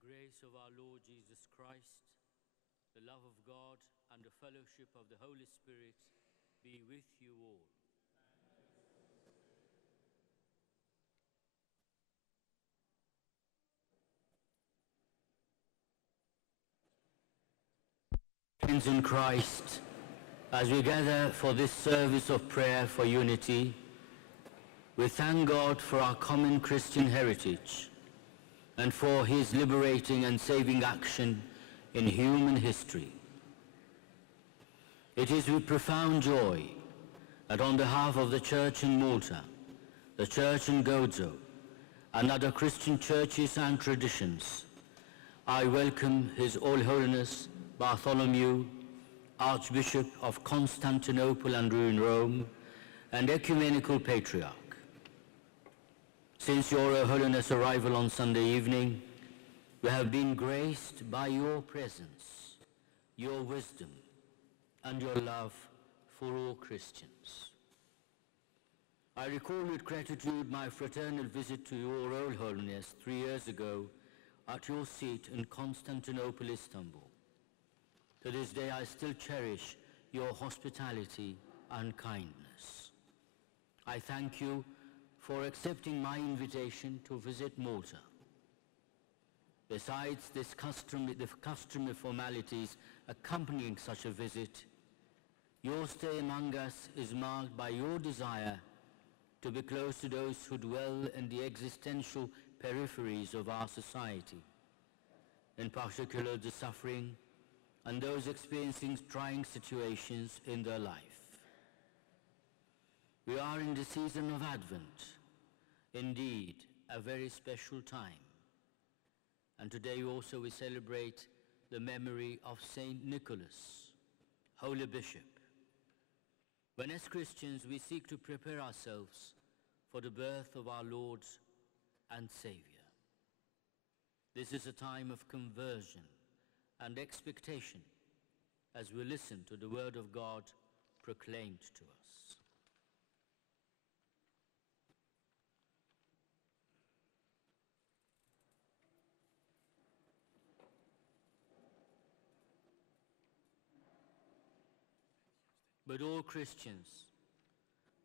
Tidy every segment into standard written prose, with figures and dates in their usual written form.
grace of our Lord Jesus Christ, the love of God, and the fellowship of the Holy Spirit be with you all. Friends in Christ, as we gather for this service of prayer for unity, we thank God for our common Christian heritage and for his liberating and saving action in human history. It is with profound joy that on behalf of the Church in Malta, the Church in Gozo, and other Christian churches and traditions, I welcome His All Holiness Bartholomew, Archbishop of Constantinople and Rome, and Ecumenical Patriarch. Since your Holiness' arrival on Sunday evening, we have been graced by your presence, your wisdom, and your love for all Christians. I recall with gratitude my fraternal visit to your Royal Holiness 3 years ago at your seat in Constantinople, Istanbul. To this day, I still cherish your hospitality and kindness. I thank you for accepting my invitation to visit Malta. Besides the customary formalities accompanying such a visit, your stay among us is marked by your desire to be close to those who dwell in the existential peripheries of our society, in particular the suffering and those experiencing trying situations in their life. We are in the season of Advent, indeed a very special time. And today also we celebrate the memory of Saint Nicholas, Holy Bishop. When as Christians we seek to prepare ourselves for the birth of our Lord and Savior. This is a time of conversion and expectation as we listen to the Word of God proclaimed to us. But all Christians,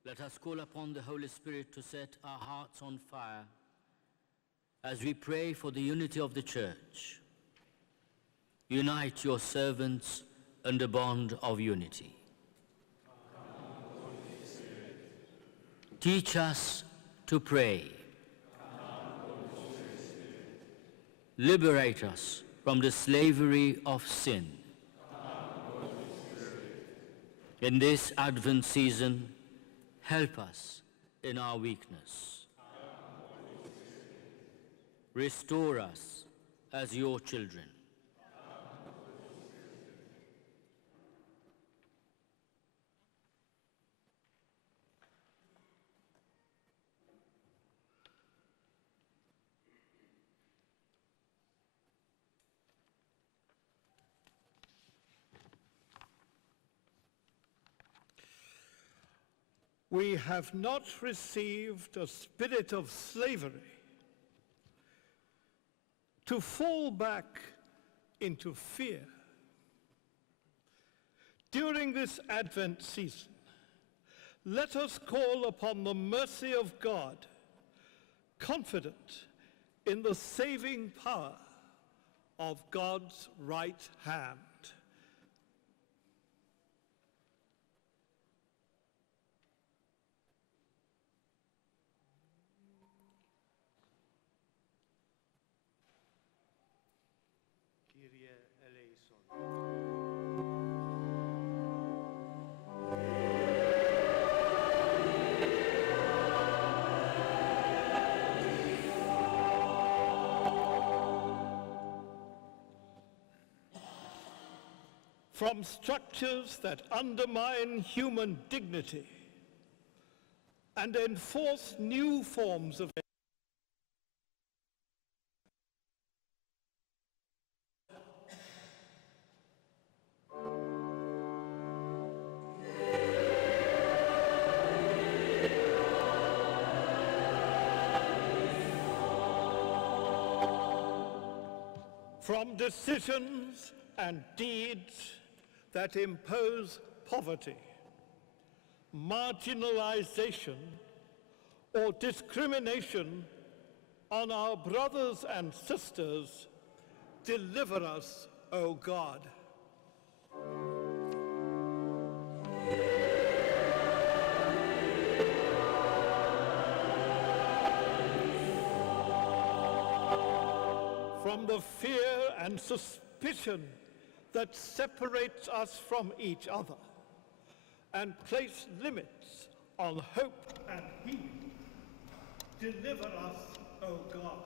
let us call upon the Holy Spirit to set our hearts on fire as we pray for the unity of the Church. Unite your servants in the bond of unity. Teach us to pray. Liberate us from the slavery of sin. In this Advent season, help us in our weakness. Restore us as your children. We have not received a spirit of slavery to fall back into fear. During this Advent season, let us call upon the mercy of God, confident in the saving power of God's right hand. From structures that undermine human dignity and enforce new forms of from decisions and deeds that impose poverty, marginalization, or discrimination on our brothers and sisters. Deliver us, O God. From the fear and suspicion that separates us from each other and place limits on hope and healing, deliver us, O God.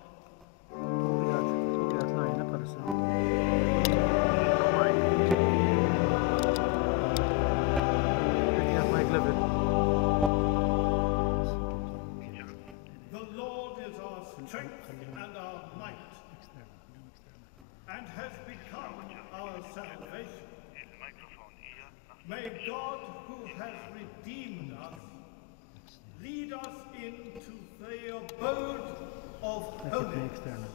The Lord is our strength and our might, and has become our salvation. May God, who has redeemed us, lead us into the abode of holiness. Amen.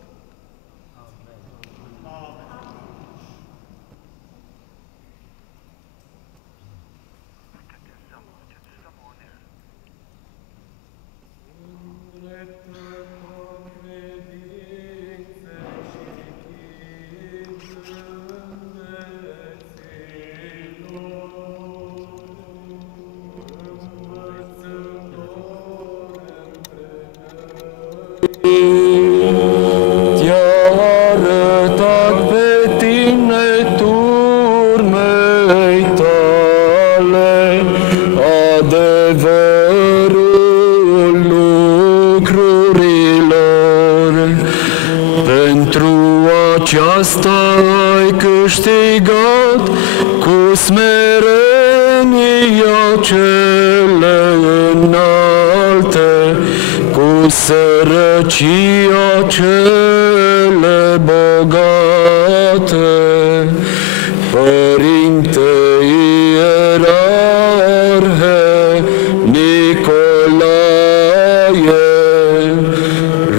Aceasta-ai câștigat cu smerenia cele înalte, cu sărăcia cele bogate. Părinte ierarhe Nicolae,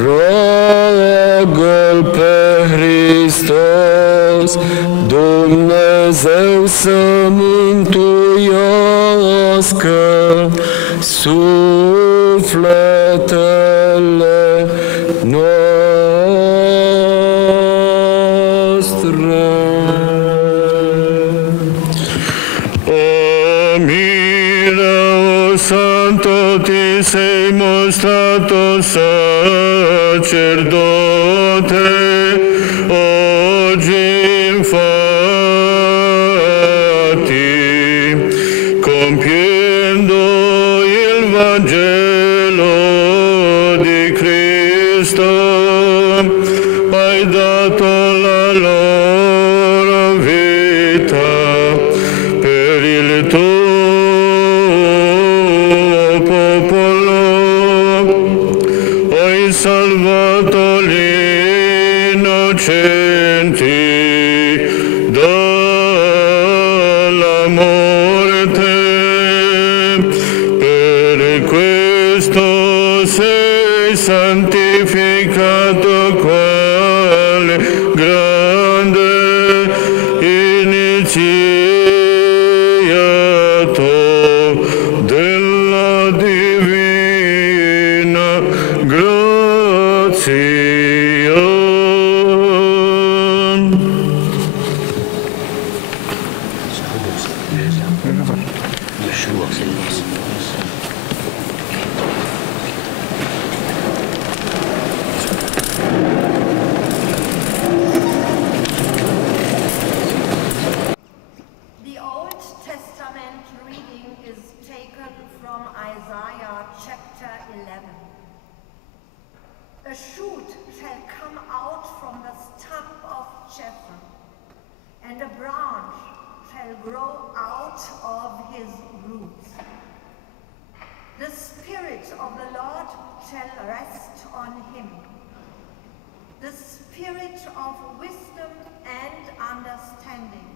roagă-L pe Hristos, Dumnezeu să mântuiască sufletele noastre. O mire, o santotissimos stato sacerdote, oggi infatti, compiendo il Vangelo di Cristo, hai dato la loro vita per il tuo popolo, hai salvato gli innocenti dalla morte. Per questo sei santificato quale grande iniziato della divina grazia. The Old Testament reading is taken from Isaiah chapter 11. A shoot shall come out from the stump of Jesse, and a branch shall grow out of his roots. The Spirit of the Lord shall rest on him, the Spirit of wisdom and understanding,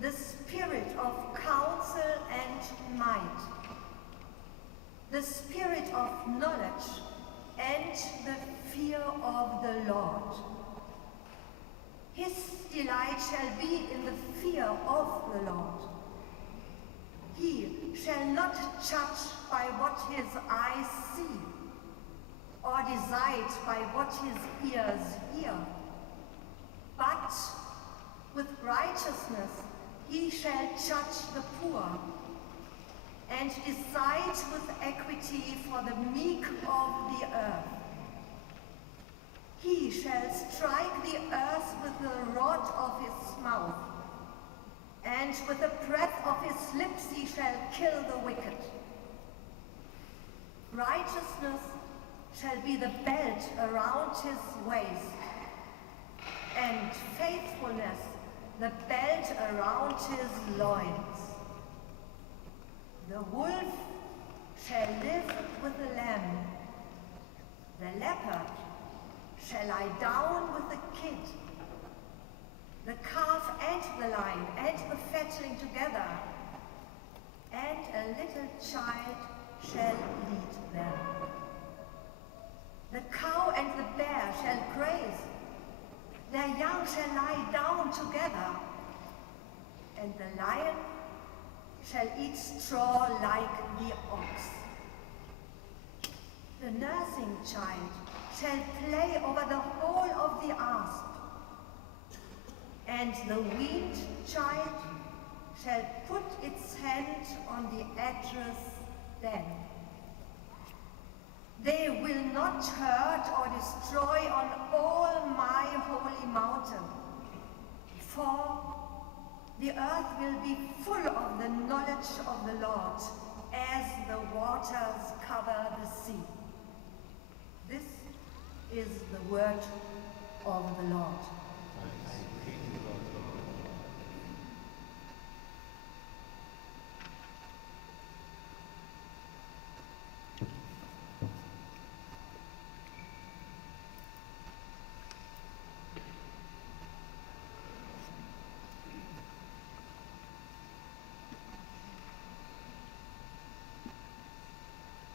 the Spirit of counsel and might, the Spirit of knowledge and the fear of the Lord. His delight shall be in the fear of the Lord. He shall not judge by what his eyes see, or decide by what his ears hear. But with righteousness he shall judge the poor, and decide with equity for the meek of the earth. He shall strike the earth with the rod of his mouth, and with the breath of his lips he shall kill the wicked. Righteousness shall be the belt around his waist, and faithfulness the belt around his loins. The wolf shall live with the lamb, the leopard shall lie down with the kid, the calf and the lion and the fatling together, and a little child shall lead them. The cow and the bear shall graze, their young shall lie down together, and the lion shall eat straw like the ox. The nursing child shall play over the hole of the asp, and the weaned child shall put its hand on the adder's den. They will not hurt or destroy on all my holy mountain, for the earth will be full of the knowledge of the Lord as the waters cover the sea. This is the word of the Lord.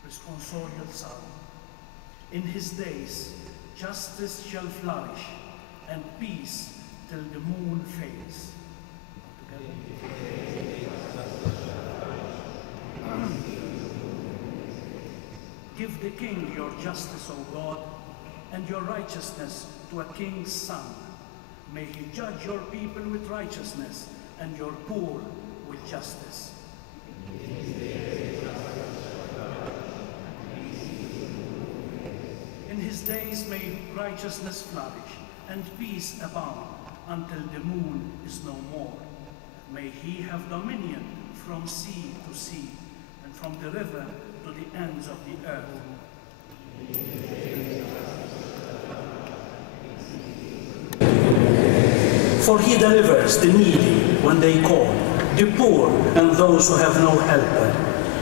Responsorial Psalm. In his days, justice shall flourish, and peace till the moon fades. Give the king your justice, O God, and your righteousness to a king's son. May he judge your people with righteousness, and your poor with justice. In his days may righteousness flourish, and peace abound, until the moon is no more. May he have dominion from sea to sea, and from the river to the ends of the earth. For he delivers the needy when they call, the poor and those who have no helper.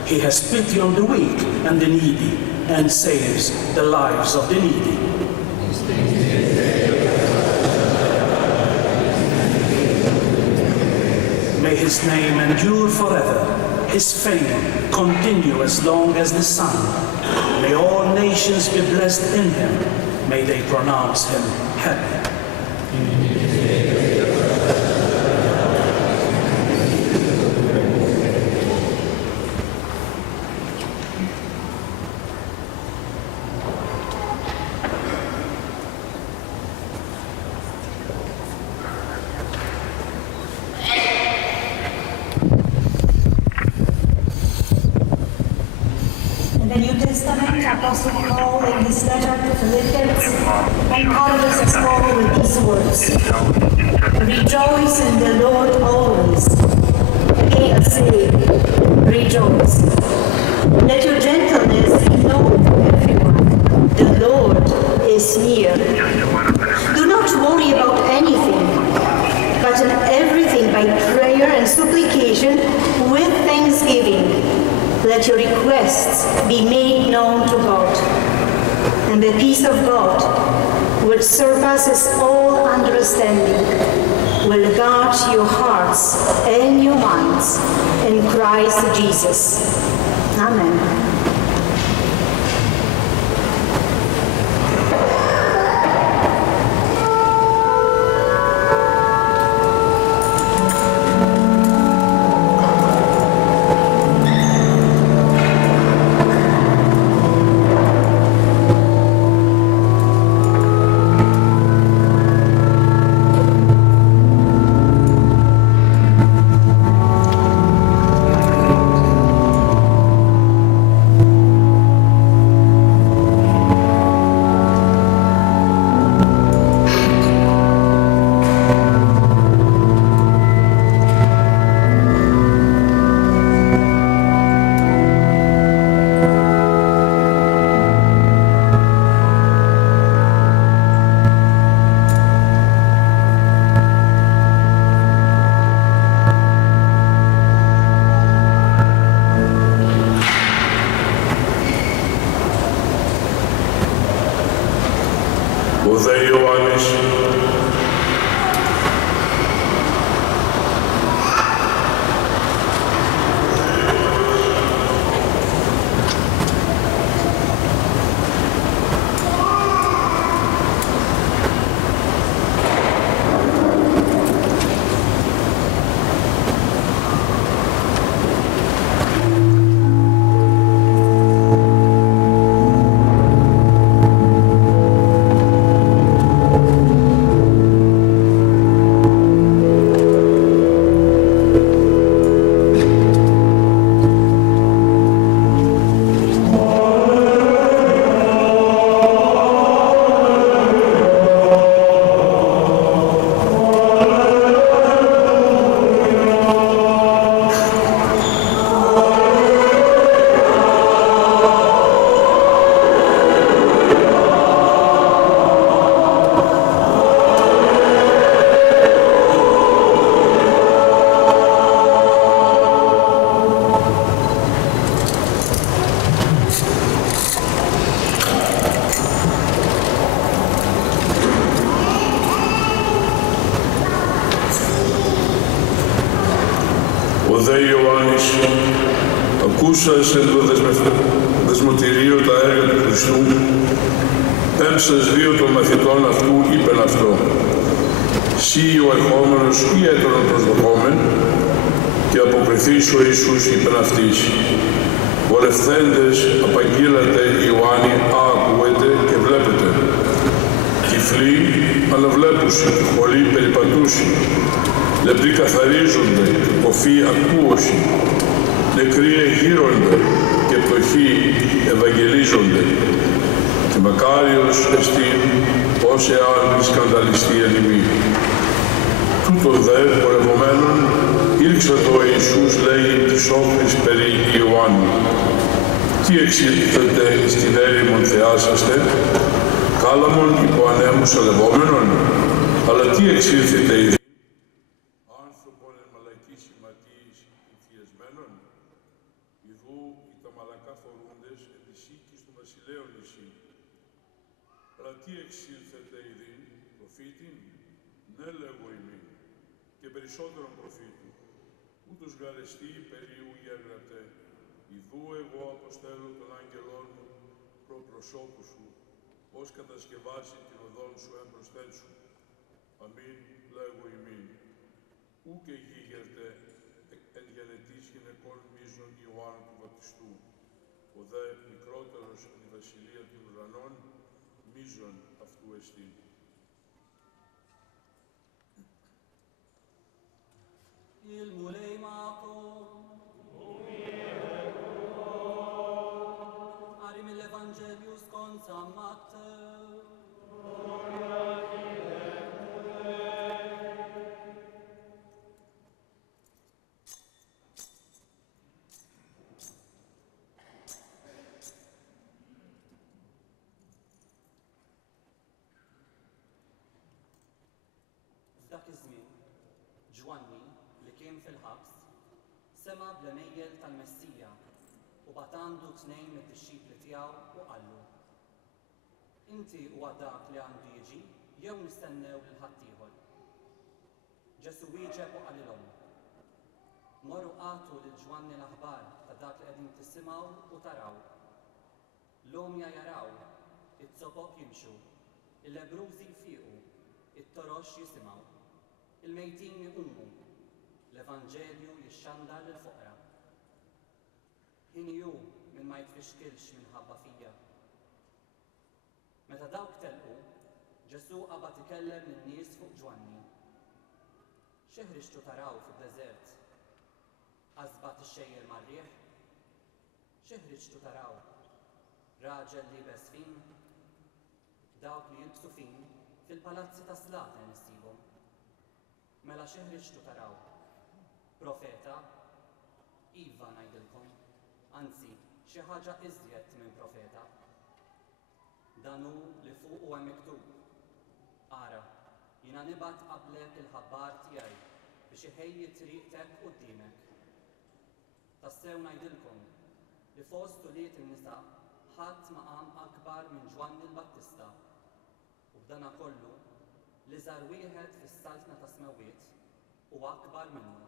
He has pity on the weak and the needy, and saves the lives of the needy. May his name endure forever, his fame continue as long as the sun. May all nations be blessed in him, may they pronounce him happy. Apostle Paul in his letter to Philippians encourages us all with these words: rejoice in the Lord always. Again I say, rejoice. Let your gentleness be known to everyone. The Lord is near. Do not worry about anything, but in everything by prayer and supplication with thanksgiving. Let your requests be made known to God, and the peace of God, which surpasses all understanding, will guard your hearts and your minds in Christ Jesus. Amen. Ο δε Ιωάννης Ο δε Ιωάννης, ακούσας εν το δεσμοτηρίο τα έργα του Χριστού, πέμψας δύο των μαθητών αυτού είπεν αυτό, «Σύ ο ερχόμενος ή έτερον προσδοκόμεν», και αποκριθείς ο Ιησούς είπεν αυτής, «Πορευθέντες απαγγείλατε Ιωάννη, ακούετε και βλέπετε. Τυφλοί αναβλέπουσι, πολλοί περιπατούσι, λεπροί καθαρίζονται, κοφοί ακούωσι, νεκροί εγείρονται και πτωχοί ευαγγελίζονται. Και μακάριος εστίν ως εάν σκανδαλιστεί εν ημί». Τούτο δε πορευομένων ήρξατο ο Ιησούς λέγει της όχθης περί Ιωάννου. Τι εξήλθετε στην έρημον θεάσαστε, κάλαμον υπό ανέμους αλευόμενον, αλλά τι εξήλθετε ήδη, άνθρωπον εν μαλακή σηματίης εμφιεσμένων, ιδού οι τα μαλακά φορούντες εν της οίκης του βασιλέων νησί. Αλλά τι εξήλθετε ήδη, προφήτην, ναι λέγω ημί, και περισσότερον προφήτου, ούτως γαρεστή περίου γέγραπτε, ιδού εγώ αποστέλω τον άγγελόν μου προ προσώπου σου, ως κατασκευάσει την οδόν σου έμπροσθέν σου. Αμήν λέγω ημίν. Ούκ εγίγερτε εν γενετής γυναικών μίζων Ιωάννου του Βαπτιστού, ο δε μικρότερος εν τη βασιλεία των ουρανών, μίζων αυτού εστί. Il mulei macum. Arim l'Evangelius consam Matteo. F'dak iż-żmien, Ġwanni li kien fil-ħabs sema bl-emejjel tal-Messija u batandu tnejn mid-disċipli tiegħu u qallu: Inti huwa dak li għandu jiġi jew nistennew lil ħadd ieħor? Ġesu wieġeb u qalilhom: Morru qagħtu lil Ġwanni l-aħbar ta' dak li qegħdin tisimgħu u taraw. L-omja jaraw, it-zobok jimxu, il-lebrużi jfiequ, it-torox jisimgħu, il-mejtin iqumu, l-Evanġelju jixxandar lill-foqra. Ħin hu min ma jitfixkilx minħabba fija. Meta dawk telqu, Ġesu qabad ikellem lin-nies fuq Ġwanni. Xi ħriġtu taraw fid-deżert? Għażbat ix-xejjer mar-rieħ? Xi ħriġtu taraw? Raġel libes fin? Dawk li jilbsu fin fil-palazzi ta' Slaten issibhom. Mela xi ħriġtu taraw? Profeta? Iva ngħidilkom, anzi xi ħaġa iżjed minn profeta. Dan hu li fuq huwa miktub: Ara, jiena nibgħat qablek il-ħabbar tiegħi biex iħejji triqtek quddiemek. Tassew ngħidilkom li fost tuliet in-nisa ħadd ma qam akbar minn Ġwanni l-Battista, u Dana kollu li żar wieħed fis-saltna ta' smawiet u akbar minnu.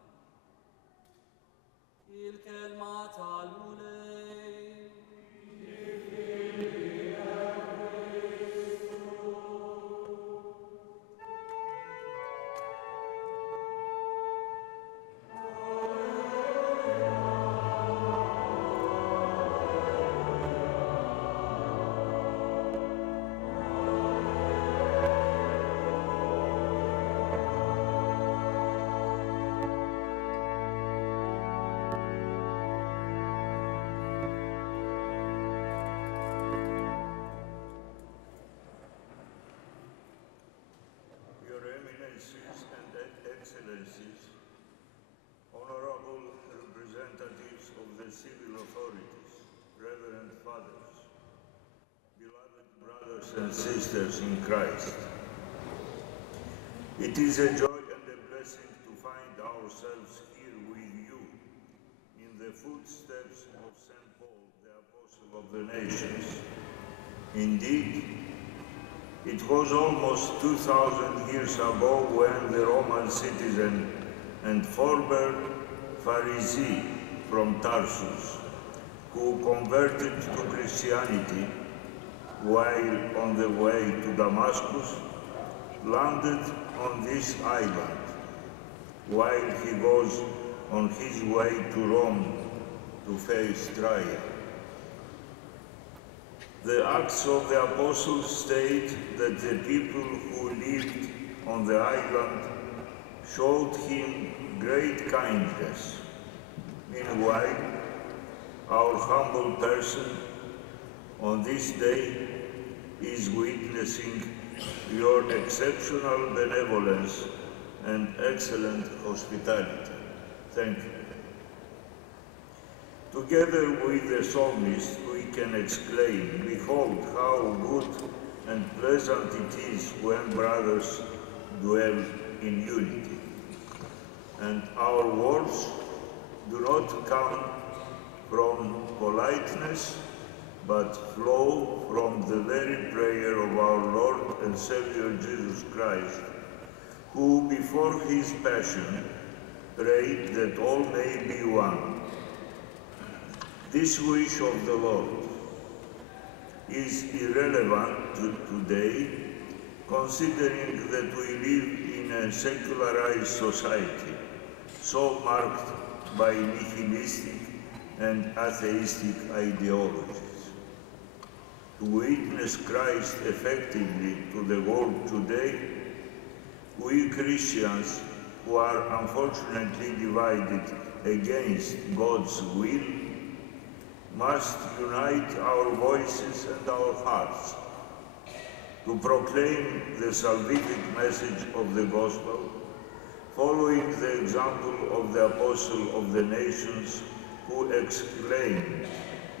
Il-kelma tal-mulej. Excellencies, honorable representatives of the civil authorities, reverend fathers, beloved brothers and sisters in Christ. It is a joy and a blessing to find ourselves here with you in the footsteps of St. Paul, the Apostle of the Nations. Indeed, it was almost 2,000 years ago when the Roman citizen and former Pharisee from Tarsus, who converted to Christianity while on the way to Damascus, landed on this island while he was on his way to Rome to face trial. The Acts of the Apostles state that the people who lived on the island showed him great kindness. Meanwhile, our humble person on this day is witnessing your exceptional benevolence and excellent hospitality. Thank you. Together with the psalmist, we can exclaim, "Behold how good and pleasant it is when brothers dwell in unity." And our words do not come from politeness, but flow from the very prayer of our Lord and Savior Jesus Christ, who before his passion prayed that all may be one. This wish of the Lord is irrelevant today, considering that we live in a secularized society, so marked by nihilistic and atheistic ideologies. To witness Christ effectively to the world today, we Christians, who are unfortunately divided against God's will, must unite our voices and our hearts to proclaim the salvific message of the gospel, following the example of the Apostle of the Nations, who exclaimed,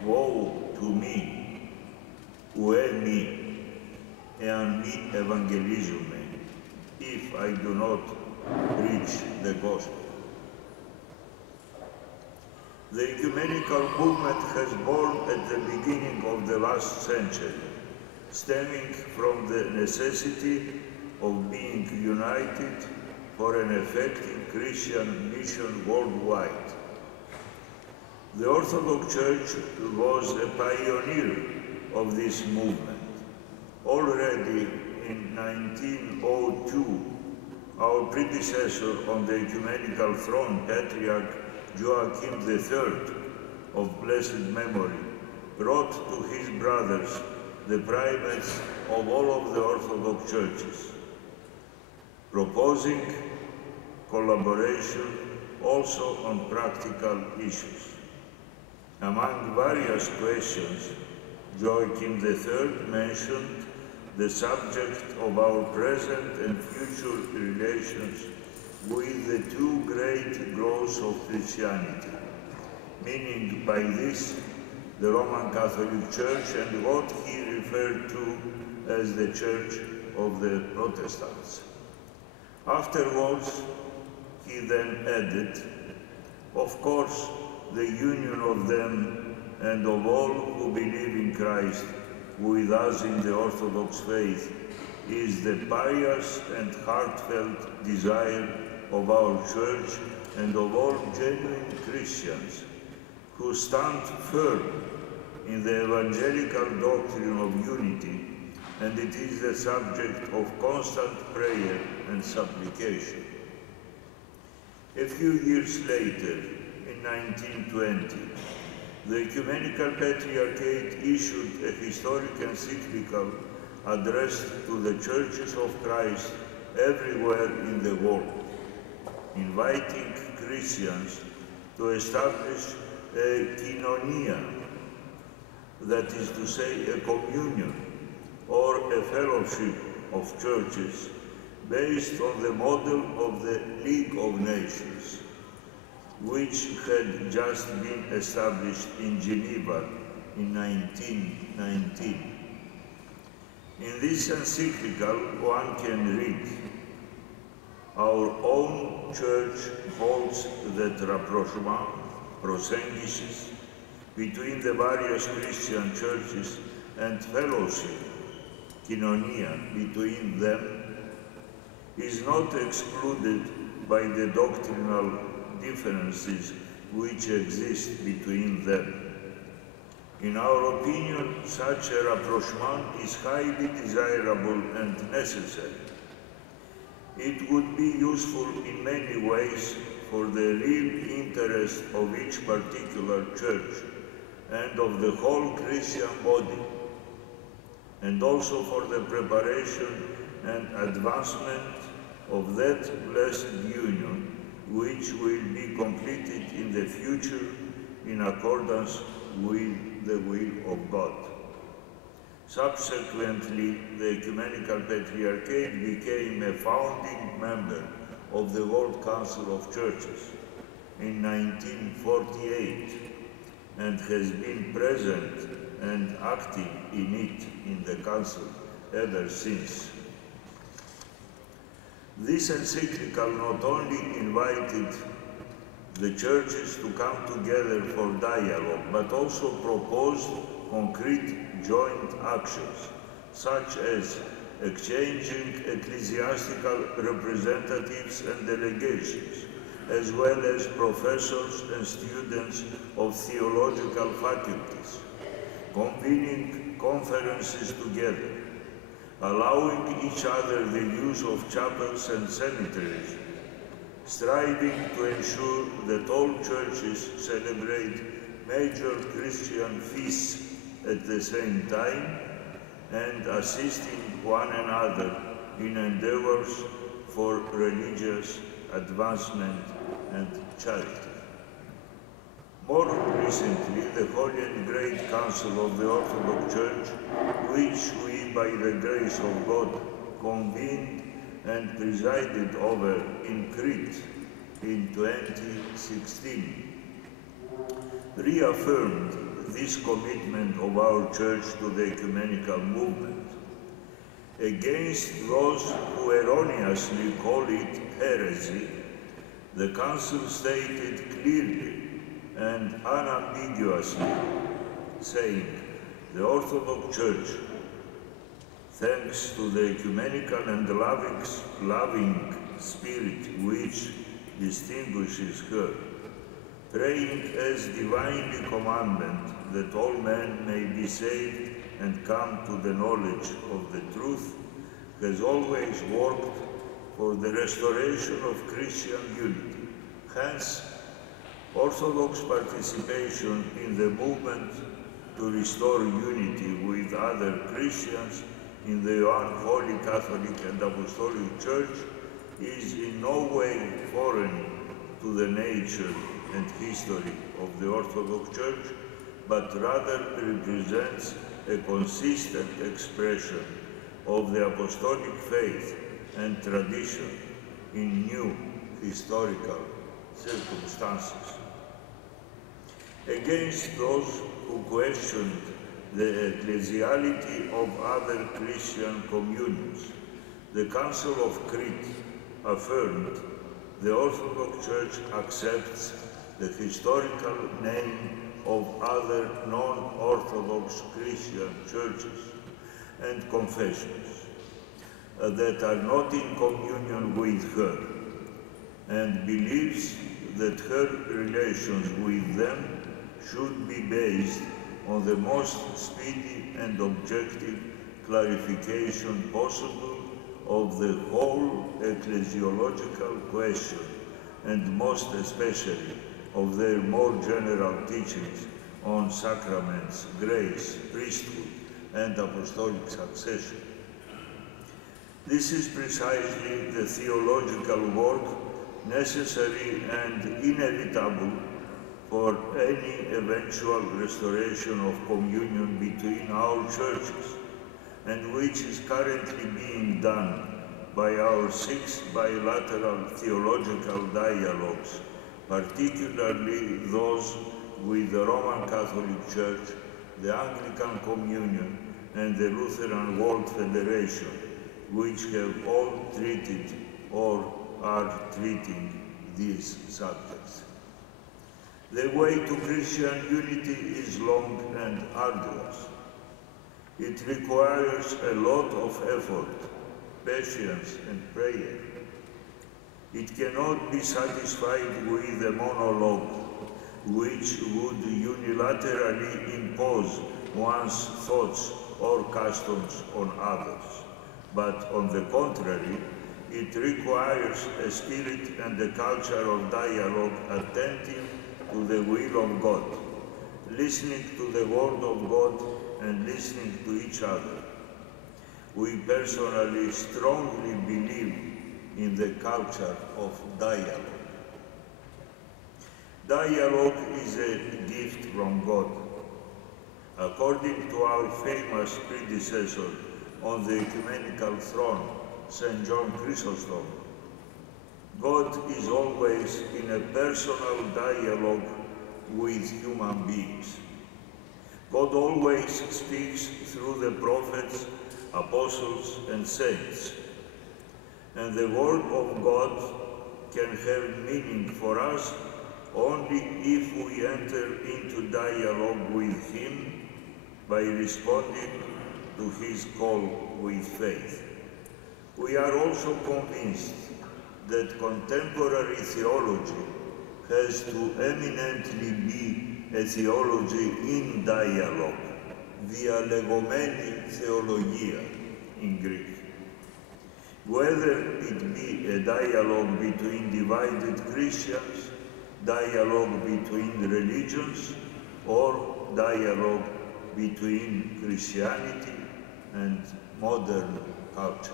"Woe to me, ue mi, ean mi evangelizome, if I do not preach the gospel." The ecumenical movement has born at the beginning of the last century, stemming from the necessity of being united for an effective Christian mission worldwide. The Orthodox Church was a pioneer of this movement. Already in 1902, our predecessor on the ecumenical throne, Patriarch Joachim III, of blessed memory, brought to his brothers the primates of all of the Orthodox churches, proposing collaboration also on practical issues. Among various questions, Joachim III mentioned the subject of our present and future relations with the two great growths of Christianity, meaning by this the Roman Catholic Church and what he referred to as the Church of the Protestants. Afterwards, he then added, of course, the union of them and of all who believe in Christ with us in the Orthodox faith is the pious and heartfelt desire of our Church and of all genuine Christians who stand firm in the evangelical doctrine of unity, and it is the subject of constant prayer and supplication. A few years later, in 1920, the Ecumenical Patriarchate issued a historic encyclical addressed to the churches of Christ everywhere in the world, inviting Christians to establish a koinonia, that is to say, a communion or a fellowship of churches based on the model of the League of Nations, which had just been established in Geneva in 1919. In this encyclical, one can read, "Our own Church holds that rapprochement, prosyngesis, between the various Christian churches and fellowship, koinonia, between them, is not excluded by the doctrinal differences which exist between them. In our opinion, such a rapprochement is highly desirable and necessary. It would be useful in many ways for the real interest of each particular church and of the whole Christian body, and also for the preparation and advancement of that blessed union which will be completed in the future in accordance with the will of God." Subsequently, the Ecumenical Patriarchate became a founding member of the World Council of Churches in 1948 and has been present and active in it, in the Council, ever since. This encyclical not only invited the churches to come together for dialogue, but also proposed concrete joint actions, such as exchanging ecclesiastical representatives and delegations, as well as professors and students of theological faculties, convening conferences together, allowing each other the use of chapels and cemeteries, striving to ensure that all churches celebrate major Christian feasts at the same time, and assisting one another in endeavors for religious advancement and charity. More recently, the Holy and Great Council of the Orthodox Church, which we, by the grace of God, convened and presided over in Crete in 2016, reaffirmed this commitment of our Church to the ecumenical movement. Against those who erroneously call it heresy, the Council stated clearly and unambiguously, saying, "The Orthodox Church, thanks to the ecumenical and loving spirit which distinguishes her, praying as divinely commanded that all men may be saved and come to the knowledge of the truth, has always worked for the restoration of Christian unity. Hence, Orthodox participation in the movement to restore unity with other Christians in the one Holy Catholic and Apostolic Church is in no way foreign to the nature and history of the Orthodox Church, but rather represents a consistent expression of the apostolic faith and tradition in new historical circumstances. Against those who questioned the ecclesiality of other Christian communions, the Council of Crete affirmed the Orthodox Church accepts the historical name of other non-Orthodox Christian churches and confessions. that are not in communion with her, and believes that her relations with them should be based on the most speedy and objective clarification possible of the whole ecclesiological question, and most especially of their more general teachings on sacraments, grace, priesthood, and apostolic succession. This is precisely the theological work necessary and inevitable for any eventual restoration of communion between our churches, and which is currently being done by our 6 bilateral theological dialogues, particularly those with the Roman Catholic Church, the Anglican Communion, and the Lutheran World Federation, which have all treated or are treating these subjects. The way to Christian unity is long and arduous. It requires a lot of effort, patience, and prayer. It cannot be satisfied with a monologue which would unilaterally impose one's thoughts or customs on others, but on the contrary, it requires a spirit and a culture of dialogue attentive to the will of God, listening to the Word of God and listening to each other. We personally strongly believe in the culture of dialogue. Dialogue is a gift from God. According to our famous predecessor on the ecumenical throne, St. John Chrysostom, God is always in a personal dialogue with human beings. God always speaks through the prophets, apostles, and saints. And the word of God can have meaning for us only if we enter into dialogue with Him by responding to His call with faith. We are also convinced that contemporary theology has to eminently be a theology in dialogue, via legomeni theologia in Greek. Whether it be a dialogue between divided Christians, dialogue between religions, or dialogue between Christianity and modern culture.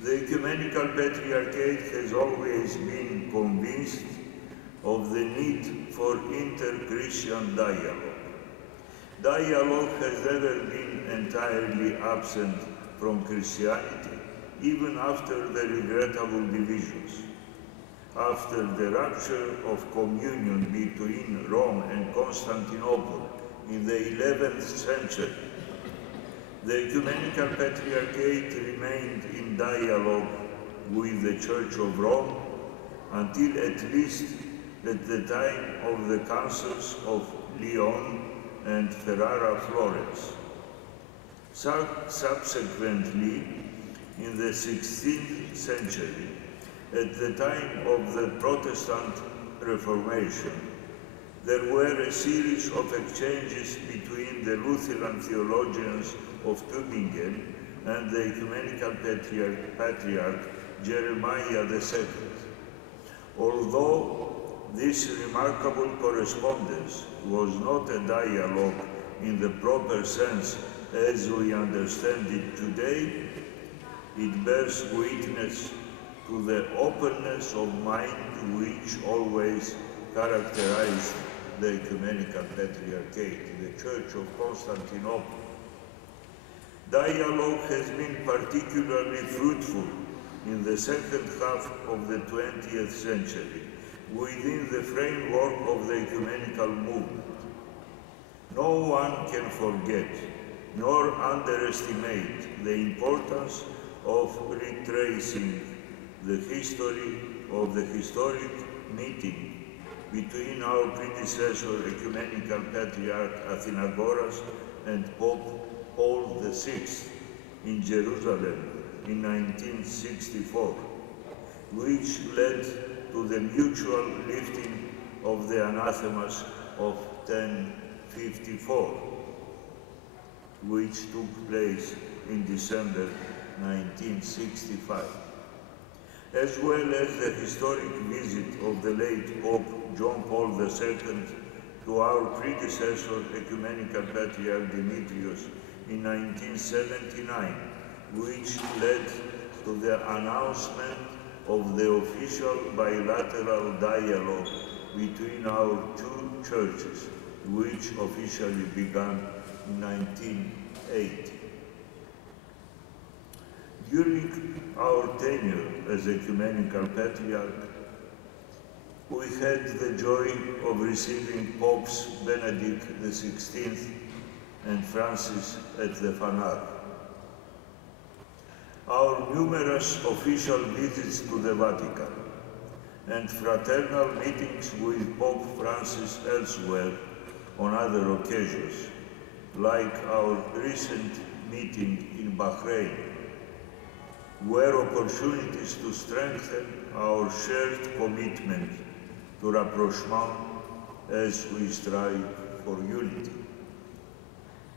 The Ecumenical Patriarchate has always been convinced of the need for inter-Christian dialogue. Dialogue has never been entirely absent from Christianity, even after the regrettable divisions. After the rupture of communion between Rome and Constantinople in the 11th century, the Ecumenical Patriarchate remained in dialogue with the Church of Rome until at least at the time of the councils of Lyon and Ferrara, Florence. Subsequently, in the 16th century, at the time of the Protestant Reformation, there were a series of exchanges between the Lutheran theologians of Tübingen and the Ecumenical Patriarch Jeremiah II. Although this remarkable correspondence was not a dialogue in the proper sense as we understand it today, it bears witness to the openness of mind which always characterized the Ecumenical Patriarchate, the Church of Constantinople. Dialogue has been particularly fruitful in the second half of the 20th century within the framework of the ecumenical movement. No one can forget nor underestimate the importance of retracing the history of the historic meeting between our predecessor, Ecumenical Patriarch Athenagoras and Pope Paul VI in Jerusalem in 1964, which led to the mutual lifting of the anathemas of 1054, which took place in December 1965, as well as the historic visit of the late Pope John Paul II to our predecessor, Ecumenical Patriarch Demetrius, in 1979, which led to the announcement of the official bilateral dialogue between our two churches, which officially began in 1980. During our tenure as Ecumenical Patriarch, we had the joy of receiving Popes Benedict XVI and Francis at the Fanar. Our numerous official visits to the Vatican and fraternal meetings with Pope Francis elsewhere on other occasions, like our recent meeting in Bahrain, were opportunities to strengthen our shared commitment to rapprochement as we strive for unity.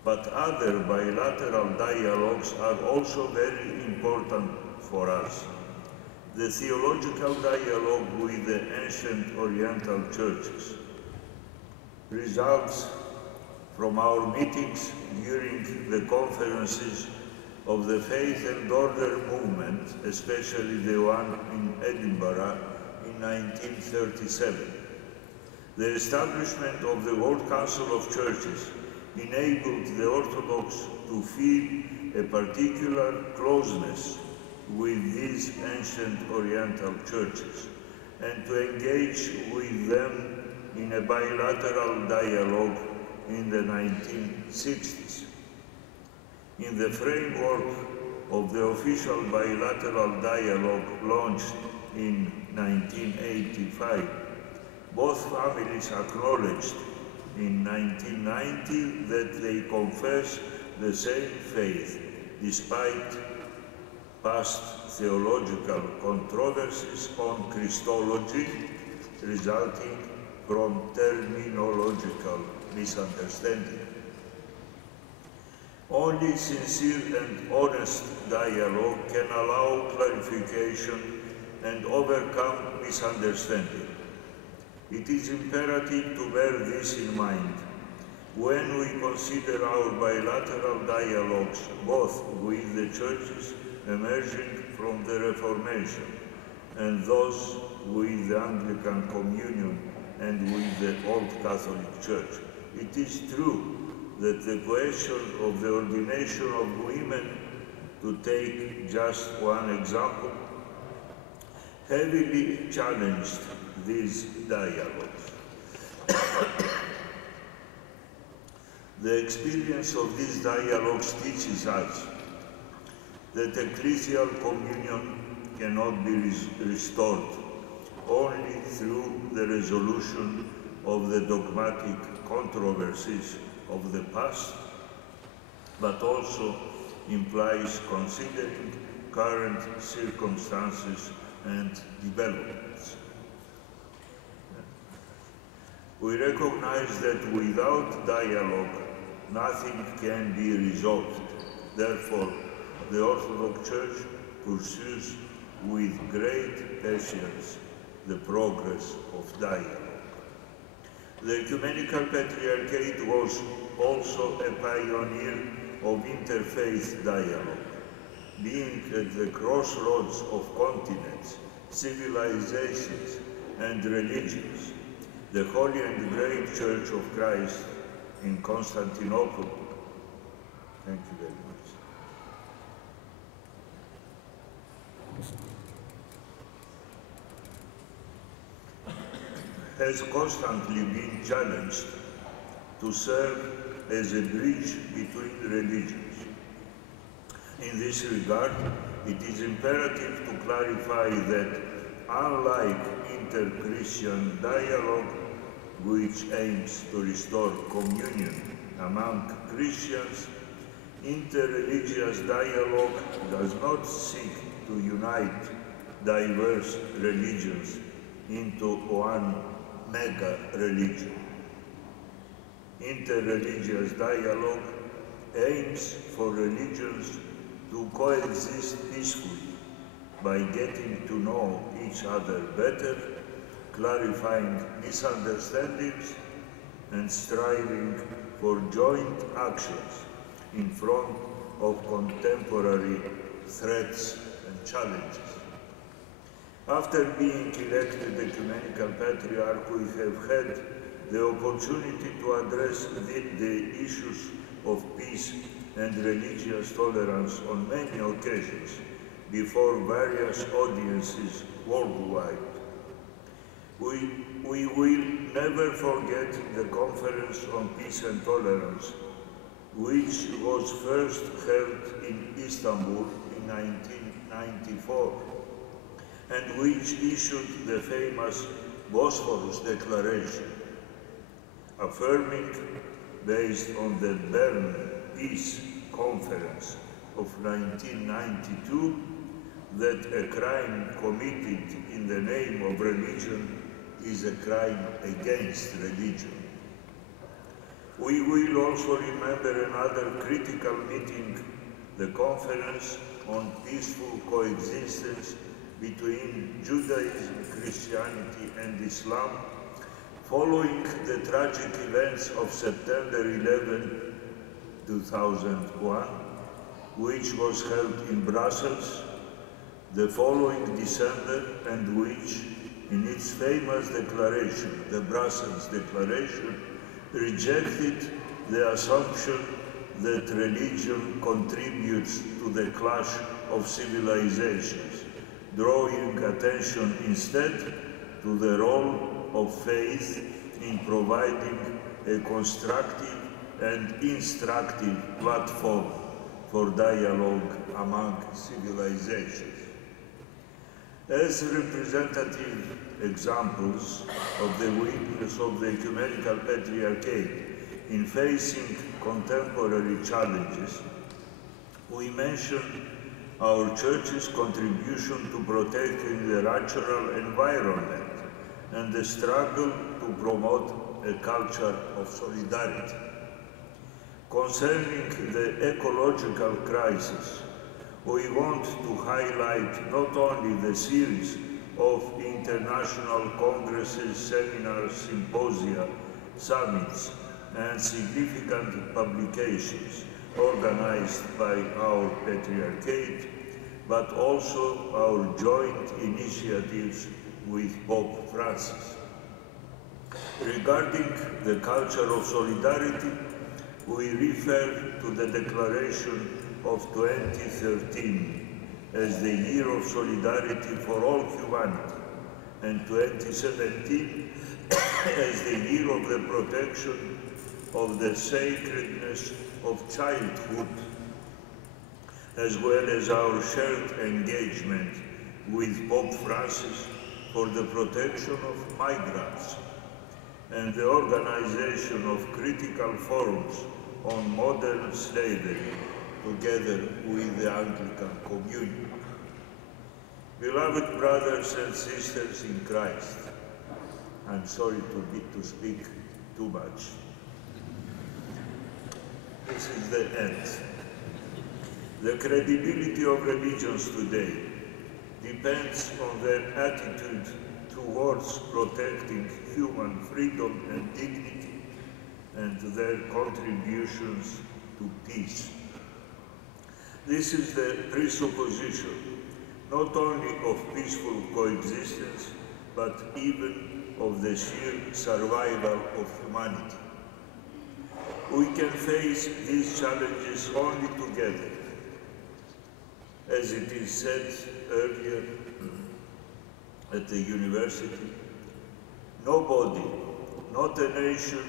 But other bilateral dialogues are also very important for us. The theological dialogue with the ancient Oriental churches results from our meetings during the conferences of the Faith and Order movement, especially the one in Edinburgh in 1937. The establishment of the World Council of Churches enabled the Orthodox to feel a particular closeness with these ancient Oriental churches and to engage with them in a bilateral dialogue in the 1960s. In the framework of the official bilateral dialogue launched in 1985, both families acknowledged in 1990 that they confess the same faith despite past theological controversies on Christology resulting from terminological misunderstanding. Only sincere and honest dialogue can allow clarification and overcome misunderstanding. It is imperative to bear this in mind when we consider our bilateral dialogues, both with the churches emerging from the Reformation and those with the Anglican Communion and with the Old Catholic Church. It is true that the question of the ordination of women, to take just one example, heavily challenged these dialogues. The experience of these dialogues teaches us that ecclesial communion cannot be restored only through the resolution of the dogmatic controversies of the past, but also implies considering current circumstances and developments. We recognize that without dialogue, nothing can be resolved. Therefore, the Orthodox Church pursues with great patience the progress of dialogue. The Ecumenical Patriarchate was also a pioneer of interfaith dialogue, being at the crossroads of continents, civilizations, and religions. The Holy and Great Church of Christ in Constantinople. Thank you very much. Has constantly been challenged to serve as a bridge between religions. In this regard, it is imperative to clarify that unlike inter-Christian dialogue, which aims to restore communion among Christians, Interreligious dialogue does not seek to unite diverse religions into one mega religion. Interreligious dialogue aims for religions to coexist peacefully by getting to know each other better, clarifying misunderstandings, and striving for joint actions in front of contemporary threats and challenges. After being elected Ecumenical Patriarch, we have had the opportunity to address the issues of peace and religious tolerance on many occasions before various audiences worldwide. We will never forget the Conference on Peace and Tolerance, which was first held in Istanbul in 1994, and which issued the famous Bosphorus Declaration, affirming, based on the Bern Peace Conference of 1992, that a crime committed in the name of religion is a crime against religion. We will also remember another critical meeting, the Conference on Peaceful Coexistence between Judaism, Christianity, and Islam, following the tragic events of September 11, 2001, which was held in Brussels the following December, and which, in its famous declaration, the Brussels Declaration, rejected the assumption that religion contributes to the clash of civilizations, drawing attention instead to the role of faith in providing a constructive and instructive platform for dialogue among civilizations. As representative examples of the weakness of the Ecumenical Patriarchate in facing contemporary challenges, we mention our Church's contribution to protecting the natural environment and the struggle to promote a culture of solidarity. Concerning the ecological crisis, we want to highlight not only the series of international congresses, seminars, symposia, summits, and significant publications organized by our Patriarchate, but also our joint initiatives with Pope Francis. Regarding the culture of solidarity, we refer to the Declaration of 2013 as the Year of Solidarity for All Humanity, and 2017 as the Year of the Protection of the Sacredness of Childhood, as well as our shared engagement with Pope Francis for the protection of migrants and the organization of critical forums on modern slavery, together with the Anglican Communion. Beloved brothers and sisters in Christ, I'm sorry to speak too much. This is the end. The credibility of religions today depends on their attitude towards protecting human freedom and dignity and their contributions to peace. This is the presupposition not only of peaceful coexistence, but even of the sheer survival of humanity. We can face these challenges only together. As it is said earlier at the university, nobody, not a nation,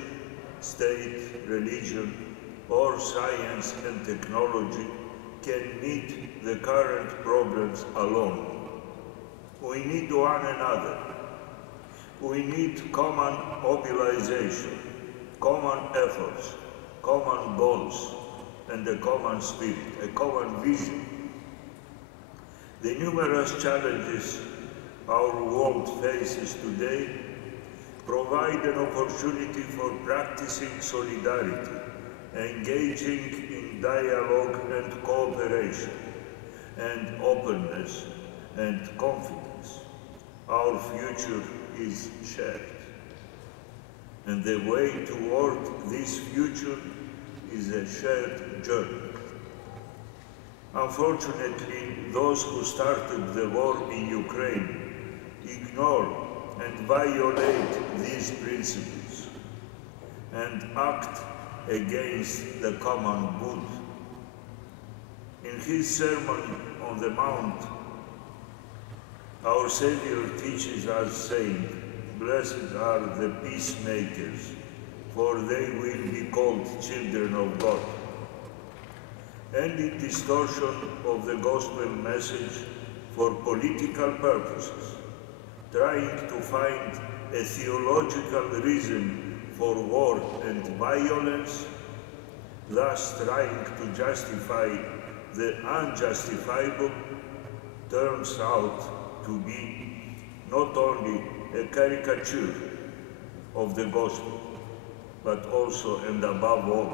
state, religion, or science and technology can meet the current problems alone. We need one another. We need common mobilization, common efforts, common goals, and a common spirit, a common vision. The numerous challenges our world faces today provide an opportunity for practicing solidarity, engaging in dialogue and cooperation, and openness and confidence. Our future is shared. And the way toward this future is a shared journey. Unfortunately, those who started the war in Ukraine ignore and violate these principles and act against the common good. In his Sermon on the Mount, our Savior teaches us, saying, "Blessed are the peacemakers, for they will be called children of God." Any distortion of the gospel message for political purposes, trying to find a theological reason for war and violence, thus trying to justify the unjustifiable, turns out to be not only a caricature of the gospel, but also and above all,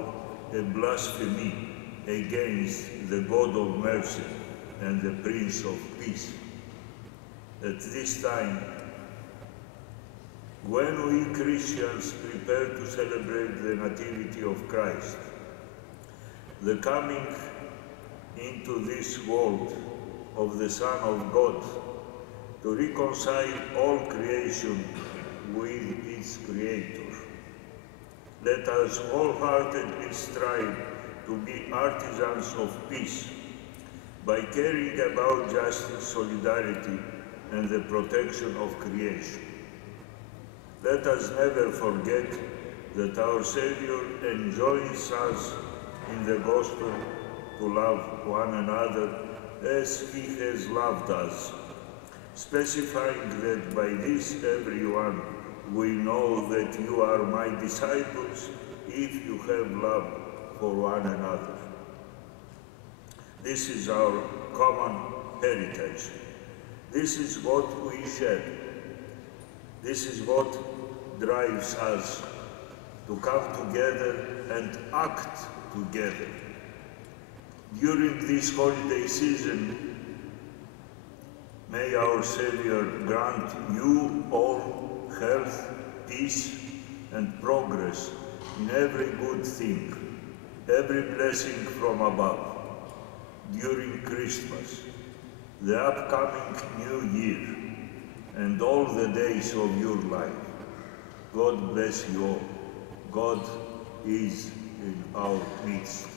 a blasphemy against the God of mercy and the Prince of Peace. At this time, when we Christians prepare to celebrate the Nativity of Christ, the coming into this world of the Son of God, to reconcile all creation with its Creator. Let us wholeheartedly strive to be artisans of peace by caring about justice, solidarity, and the protection of creation. Let us never forget that our Savior enjoins us in the Gospel to love one another as He has loved us, specifying that by this everyone will know that you are my disciples if you have love for one another. This is our common heritage. This is what we share. This is what drives us to come together and act together. During this holiday season, may our Savior grant you all health, peace, and progress in every good thing, every blessing from above, during Christmas, the upcoming New Year, and all the days of your life. God bless you all. God is in our midst.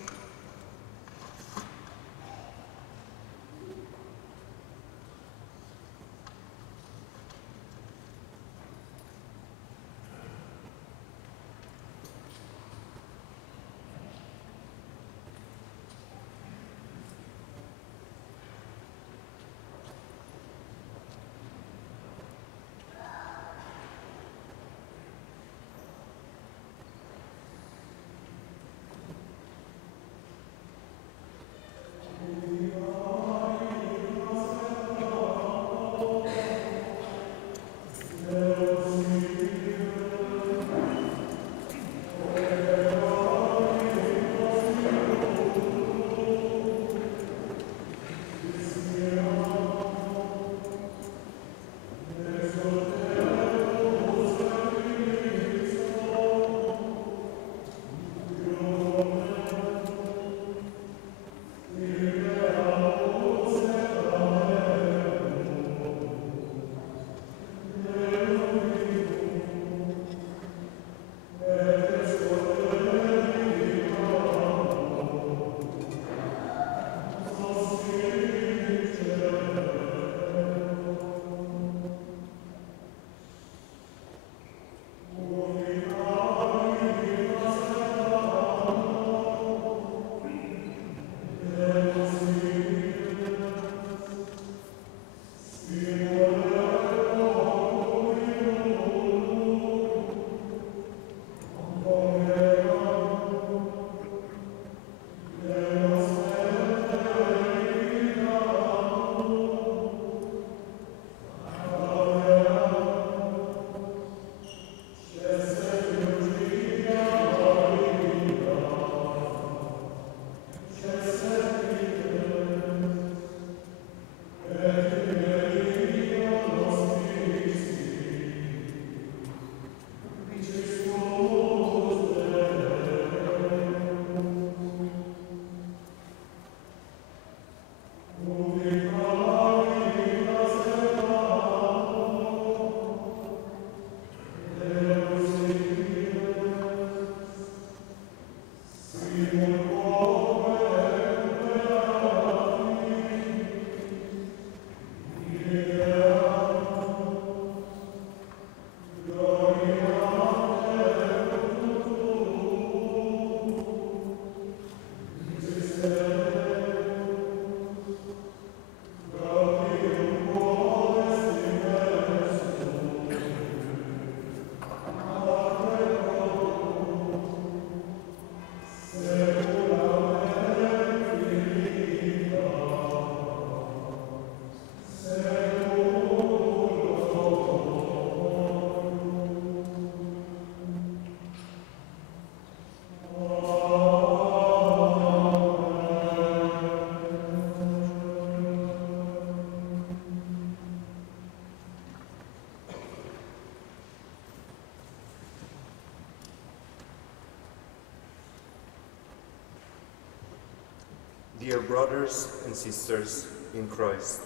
Dear brothers and sisters in Christ,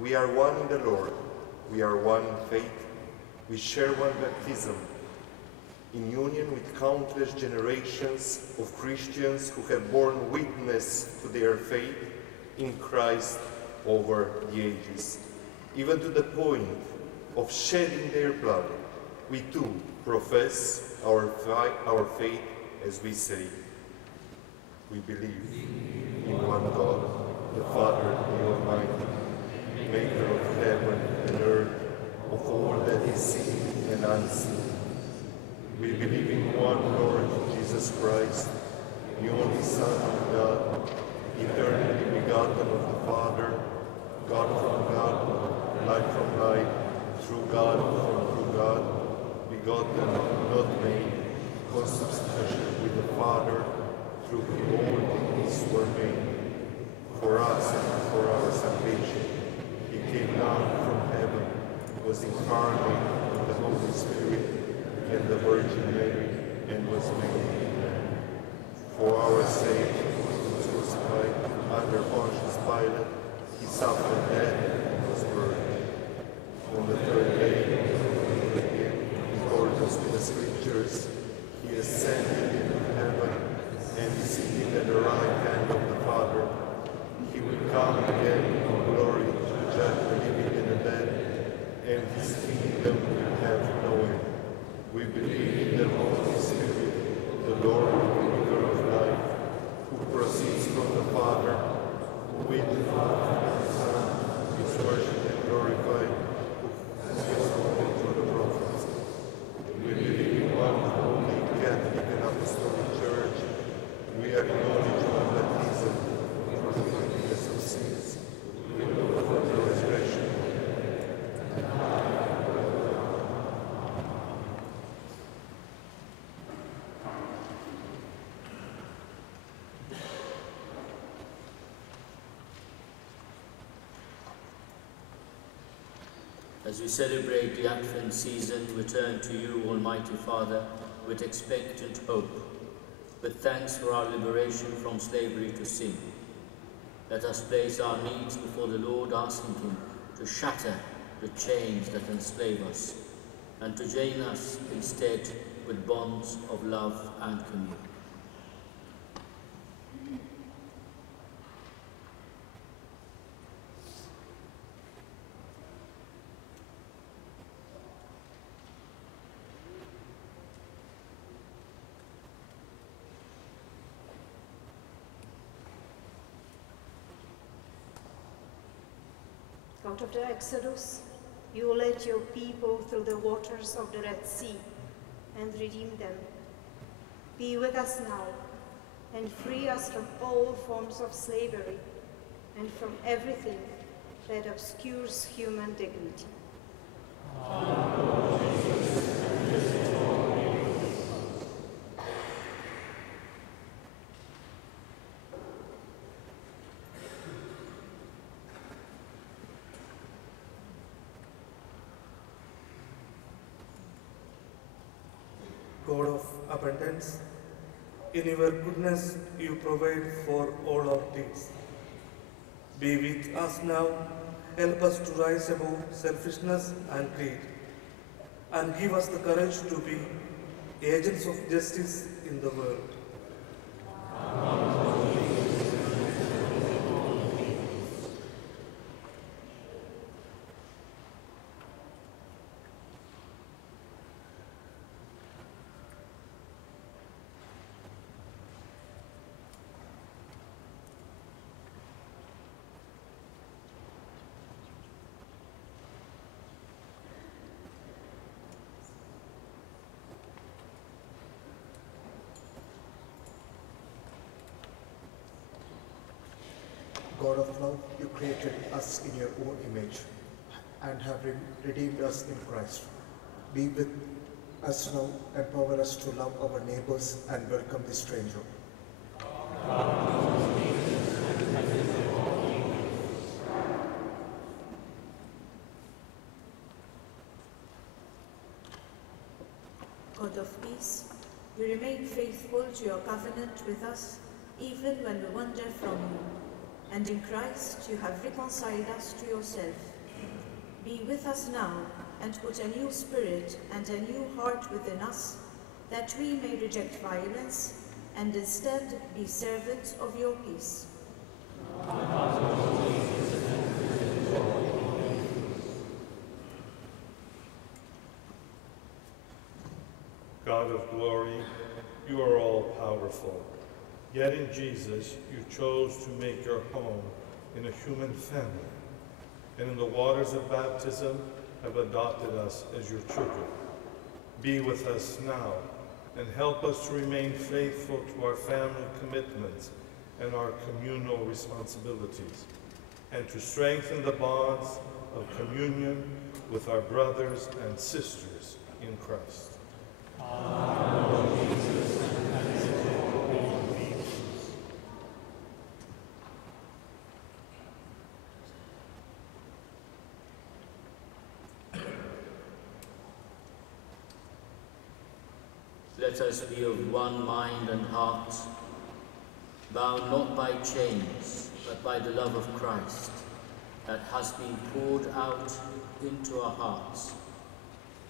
we are one in the Lord, we are one in faith, we share one baptism, in union with countless generations of Christians who have borne witness to their faith in Christ over the ages, even to the point of shedding their blood. We too profess our faith as we say, we believe in one God, the Father, the Almighty, maker of heaven and earth, of all that is seen and unseen. We believe in one Lord Jesus Christ, the only Son of God, eternally begotten of the Father, God from God, light from light, through God and through God, begotten, not made, consubstantial with the Father, through whom all things were made. For us and for our salvation, he came down from heaven, was incarnate of the Holy Spirit and the Virgin Mary, and was made man. For our sake, he was crucified under Pontius Pilate, he suffered death and was buried. On the third day, he rose again, in accordance with the Scriptures, he ascended into heaven, and is seated at the right hand of the Father. He will come again in glory to judge the living and the dead, and his kingdom will have no end. We believe in the Holy Spirit, the Lord, the giver of life, who proceeds from the Father, who with the Son is worshipped and glorified, who is spoken through the prophets. We believe in one holy, Catholic and Apostolic Church. We acknowledge one baptism for the forgiveness of sins. We look for the resurrection. As we celebrate the Advent season, we turn to you, Almighty Father, with expectant hope, with thanks for our liberation from slavery to sin. Let us place our needs before the Lord, asking him to shatter the chains that enslave us, and to join us instead with bonds of love and communion. Out of the Exodus, you led your people through the waters of the Red Sea and redeemed them. Be with us now and free us from all forms of slavery and from everything that obscures human dignity. God of abundance, in your goodness you provide for all our needs. Be with us now, help us to rise above selfishness and greed, and give us the courage to be agents of justice in the world. God of love, you created us in your own image and have redeemed us in Christ. Be with us now, empower us to love our neighbors and welcome the stranger. God of peace, you remain faithful to your covenant with us, even when we wander from you. and in Christ you have reconciled us to yourself. Be with us now, and put a new spirit and a new heart within us, that we may reject violence and instead be servants of your peace. God of glory, you are all powerful. Yet in Jesus, you chose to make your home in a human family, and in the waters of baptism have adopted us as your children. Be with us now, and help us to remain faithful to our family commitments and our communal responsibilities, and to strengthen the bonds of communion with our brothers and sisters in Christ. Let us be of one mind and heart, bound not by chains, but by the love of Christ that has been poured out into our hearts,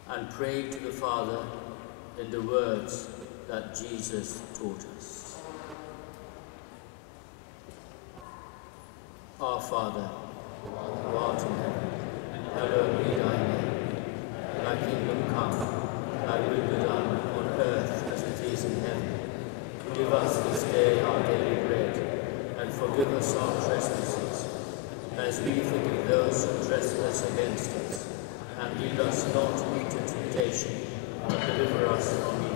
and pray to the Father in the words that Jesus taught us. Our Father, who art in heaven, hallowed be thy name. Thy kingdom come, thy will be done on earth as it is in heaven. Give us this day our daily bread, and forgive us our trespasses, as we forgive those who trespass against us. And lead us not into temptation, but deliver us from evil.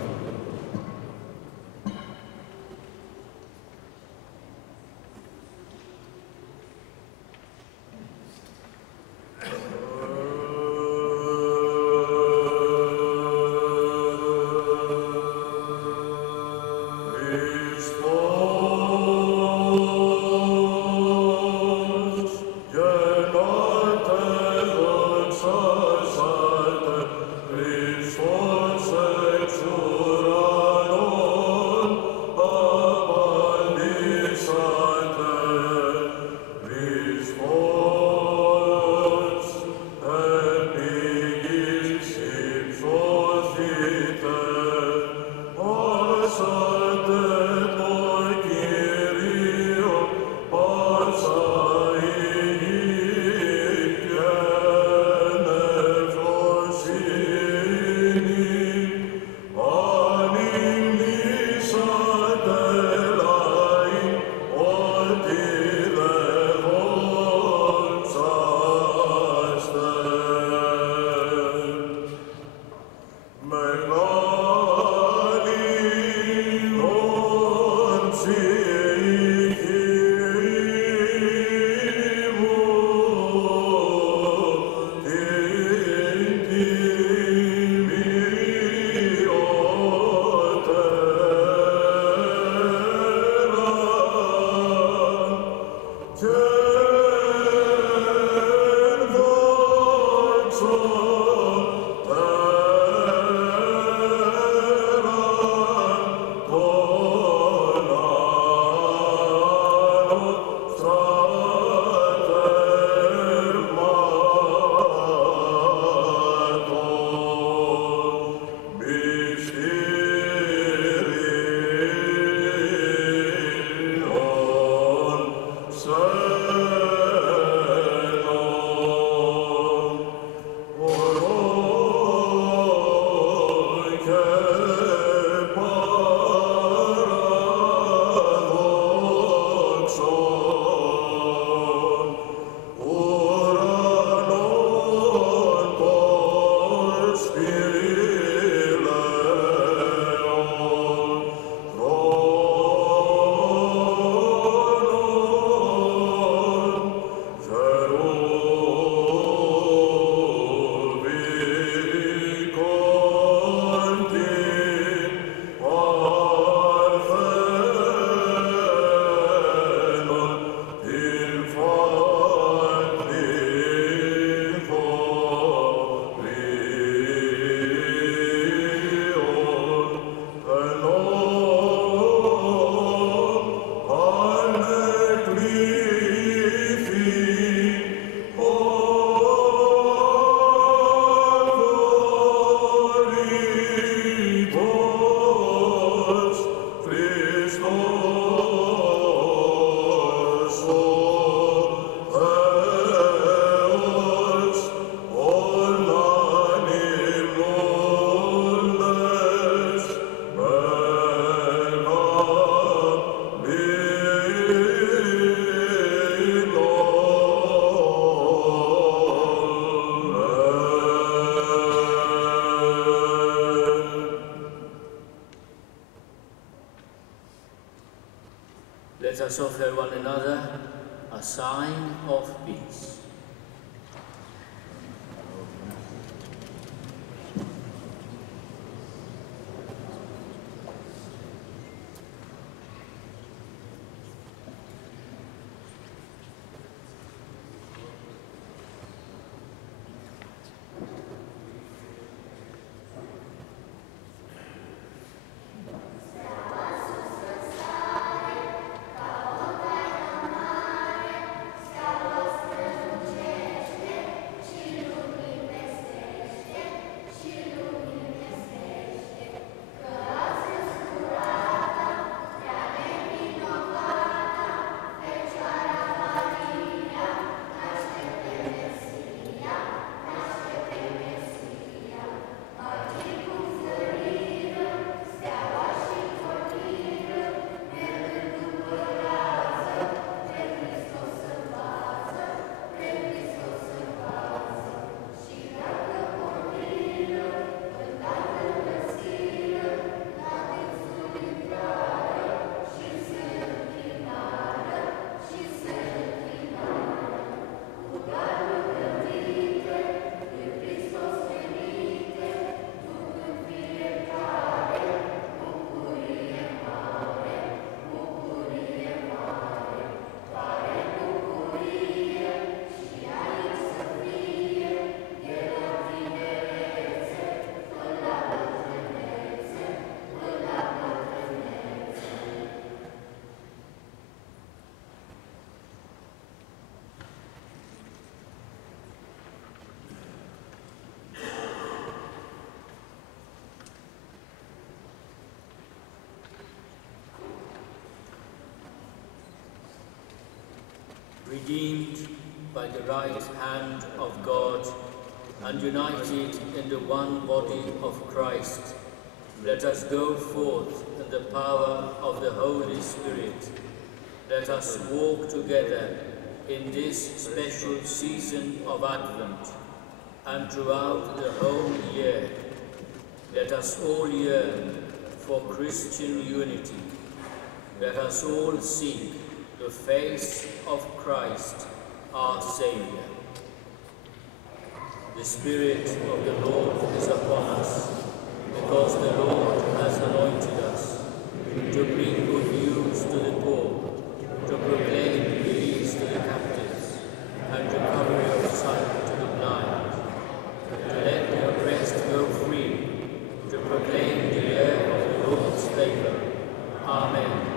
Christus, Let us offer one another a sign of peace. Redeemed by the right hand of God and united in the one body of Christ, let us go forth in the power of the Holy Spirit. Let us walk together in this special season of Advent and throughout the whole year. Let us all yearn for Christian unity. Let us all seek the face of Christ, our Saviour. The Spirit of the Lord is upon us, because the Lord has anointed us to bring good news to the poor, to proclaim release to the captives, and recovery of sight to the blind, to let the oppressed go free, to proclaim the year of the Lord's favour. Amen.